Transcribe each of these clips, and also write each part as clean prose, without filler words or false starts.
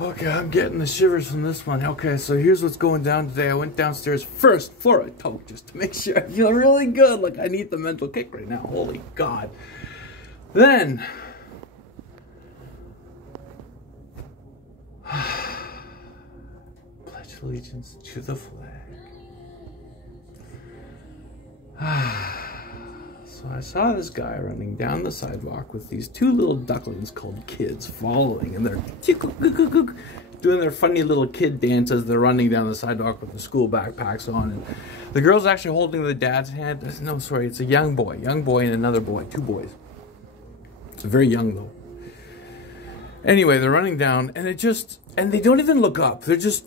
Okay, I'm getting the shivers from this one. Okay, so here's what's going down today. I went downstairs first for a toke just to make sure I feel really good. Like I need the mental kick right now. Holy God. Then pledge allegiance to the flag. So I saw this guy running down the sidewalk with these two little ducklings called kids following, and they're doing their funny little kid dance as they're running down the sidewalk with the school backpacks on. And the girl's actually holding the dad's hand. No, sorry, it's a young boy and another boy, two boys. It's very young though. Anyway, they're running down, and and they don't even look up. They're just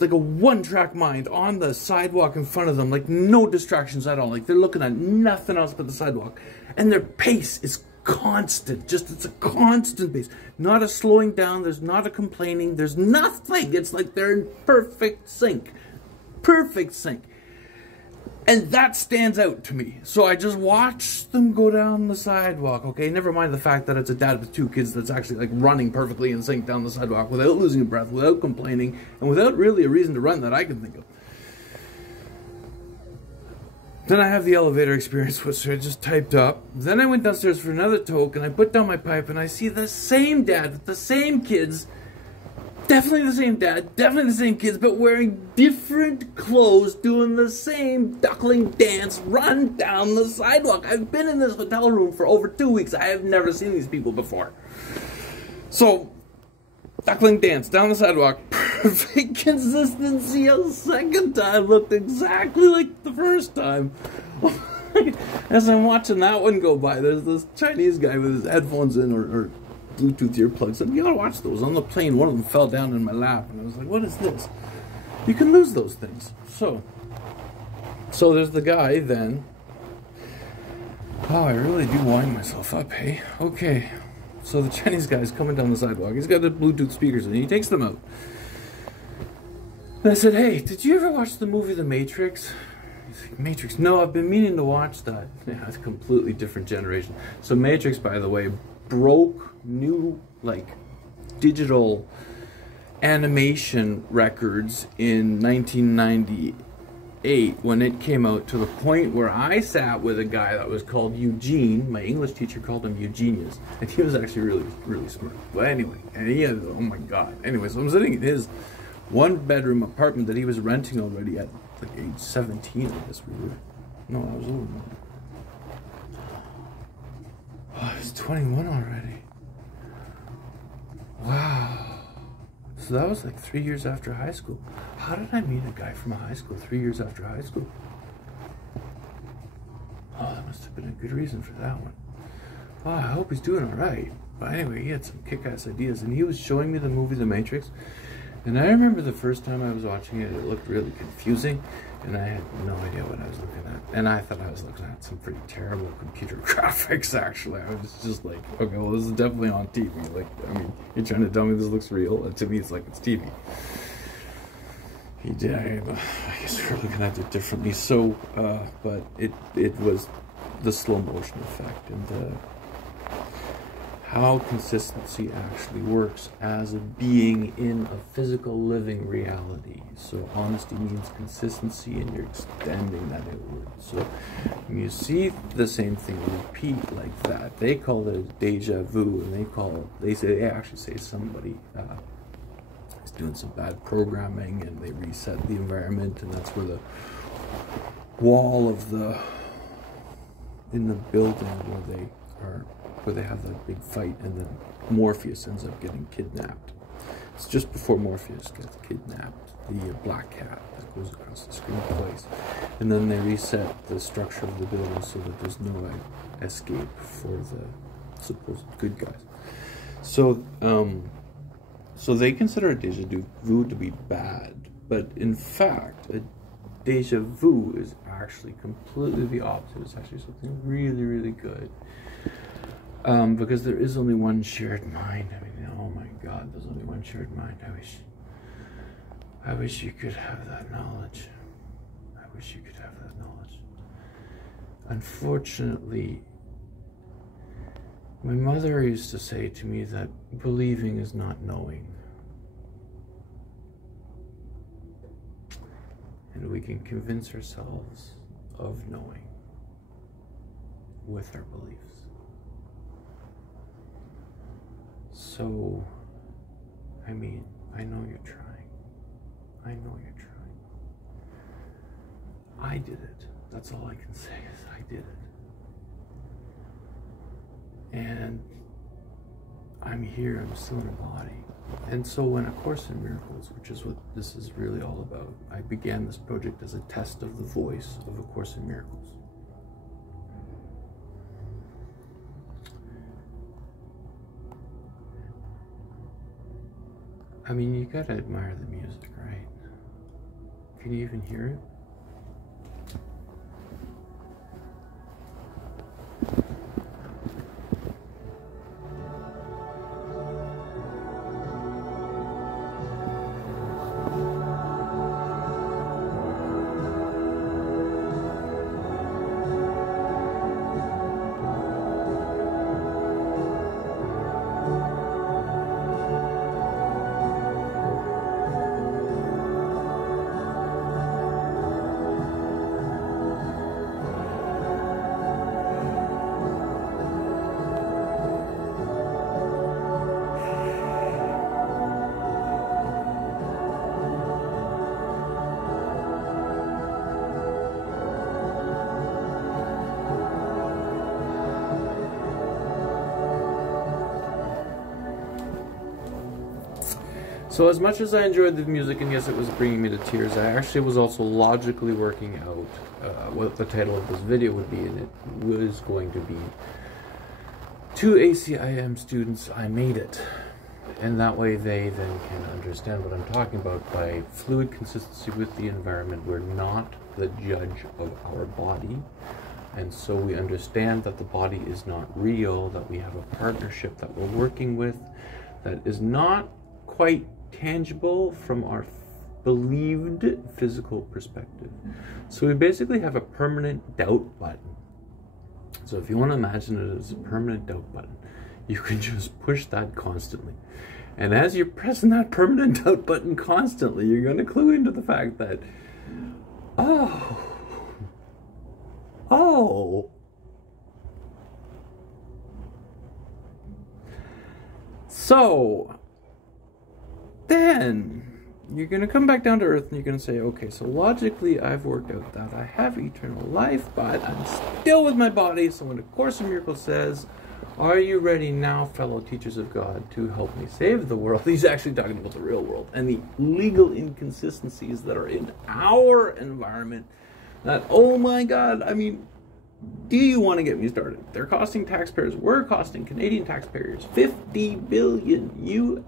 like a one-track mind on the sidewalk in front of them, like no distractions at all. Like they're looking at nothing else but the sidewalk. And their pace is constant. It's a constant pace. Not a slowing down, there's not a complaining, there's nothing. It's like they're in perfect sync. Perfect sync. And that stands out to me. So I just watched them go down the sidewalk, okay? Never mind the fact that it's a dad with two kids that's actually like running perfectly in sync down the sidewalk without losing breath, without complaining, and without really a reason to run that I can think of. Then I have the elevator experience, which I just typed up. Then I went downstairs for another toke, and I put down my pipe, and I see the same dad with the same kids. Definitely the same dad, definitely the same kids, but wearing different clothes, doing the same duckling dance, run down the sidewalk. I've been in this hotel room for over 2 weeks. I have never seen these people before. So, duckling dance down the sidewalk, perfect consistency. A second time looked exactly like the first time. As I'm watching that one go by, there's this Chinese guy with his headphones in or Bluetooth earplugs, and you gotta watch those. On the plane, one of them fell down in my lap, and I was like, what is this? You can lose those things. So there's the guy then. Oh, I really do wind myself up, hey? Okay. So the Chinese guy's coming down the sidewalk. He's got the Bluetooth speakers in, and he takes them out. And I said, hey, did you ever watch the movie The Matrix? He's like, Matrix? No, I've been meaning to watch that. Yeah, it's a completely different generation. So Matrix, by the way, broke new like digital animation records in 1998 when it came out, to the point where I sat with a guy that was called Eugene. My English teacher called him Eugenius, and he was actually really smart. But anyway, and he had, oh my God. Anyway, so I'm sitting in his one-bedroom apartment that he was renting already at like age 17, I guess we were. No, I was older. Oh, I was 21 already. Wow. So that was like 3 years after high school. How did I meet a guy from high school 3 years after high school? Oh, that must have been a good reason for that one. Oh, I hope he's doing all right. But anyway, he had some kick-ass ideas, and he was showing me the movie The Matrix. And I remember the first time I was watching it, it looked really confusing, and I had no idea what I was looking at. And I thought I was looking at some pretty terrible computer graphics, actually. I was just like, okay, well, this is definitely on TV. Like, I mean, you're trying to tell me this looks real? And to me, it's like it's TV. He did, I guess we were looking at it differently. So, but it was the slow motion effect and the how consistency actually works as a being in a physical living reality. So honesty means consistency, and you're extending that outward. So when you see the same thing repeat like that, they call it deja vu, and they actually say somebody is doing some bad programming, and they reset the environment, and that's where the wall of in the building where they have that big fight, and then Morpheus ends up getting kidnapped. It's just before Morpheus gets kidnapped, the black cat that goes across the screen twice. And then they reset the structure of the building so that there's no escape for the supposed good guys. So, so they consider a deja vu to be bad, but in fact, a deja vu is actually completely the opposite. It's actually something really, really good. Because there is only one shared mind. I mean, oh my God, there's only one shared mind. I wish you could have that knowledge. I wish you could have that knowledge. Unfortunately, my mother used to say to me that believing is not knowing. And we can convince ourselves of knowing with our beliefs. So, I mean, I know you're trying. I know you're trying. I did it. That's all I can say is I did it. And I'm here, I'm still in a body. And so when A Course in Miracles, which is what this is really all about, I began this project as a test of the voice of A Course in Miracles. I mean, you gotta admire the music, right? Can you even hear it? So as much as I enjoyed the music, and yes, it was bringing me to tears, I actually was also logically working out what the title of this video would be, and it was going to be to ACIM students, I made it. And that way they then can understand what I'm talking about by fluid consistency with the environment. We're not the judge of our body. And so we understand that the body is not real, that we have a partnership that we're working with that is not quite tangible from our believed physical perspective. So we basically have a permanent doubt button. So if you want to imagine it as a permanent doubt button, you can just push that constantly. And as you're pressing that permanent doubt button constantly, you're going to clue into the fact that, so then you're going to come back down to earth and you're going to say, okay, so logically I've worked out that I have eternal life, but I'm still with my body. So when A Course in Miracles says, are you ready now, fellow teachers of God, to help me save the world? He's actually talking about the real world and the legal inconsistencies that are in our environment. That, oh my God, I mean, do you want to get me started? They're costing taxpayers, we're costing Canadian taxpayers 50 billion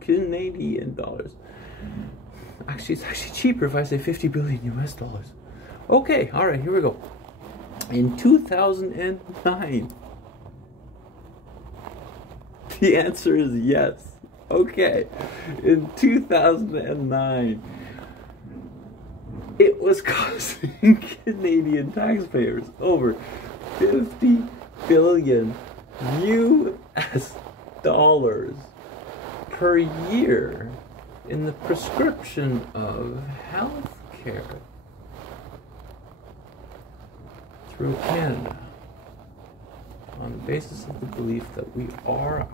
Canadian dollars. Actually, it's actually cheaper if I say 50 billion US dollars. Okay, all right, here we go. In 2009, the answer is yes. Okay, in 2009, it was costing Canadian taxpayers over 50 billion US dollars per year in the prescription of health care through Canada on the basis of the belief that we are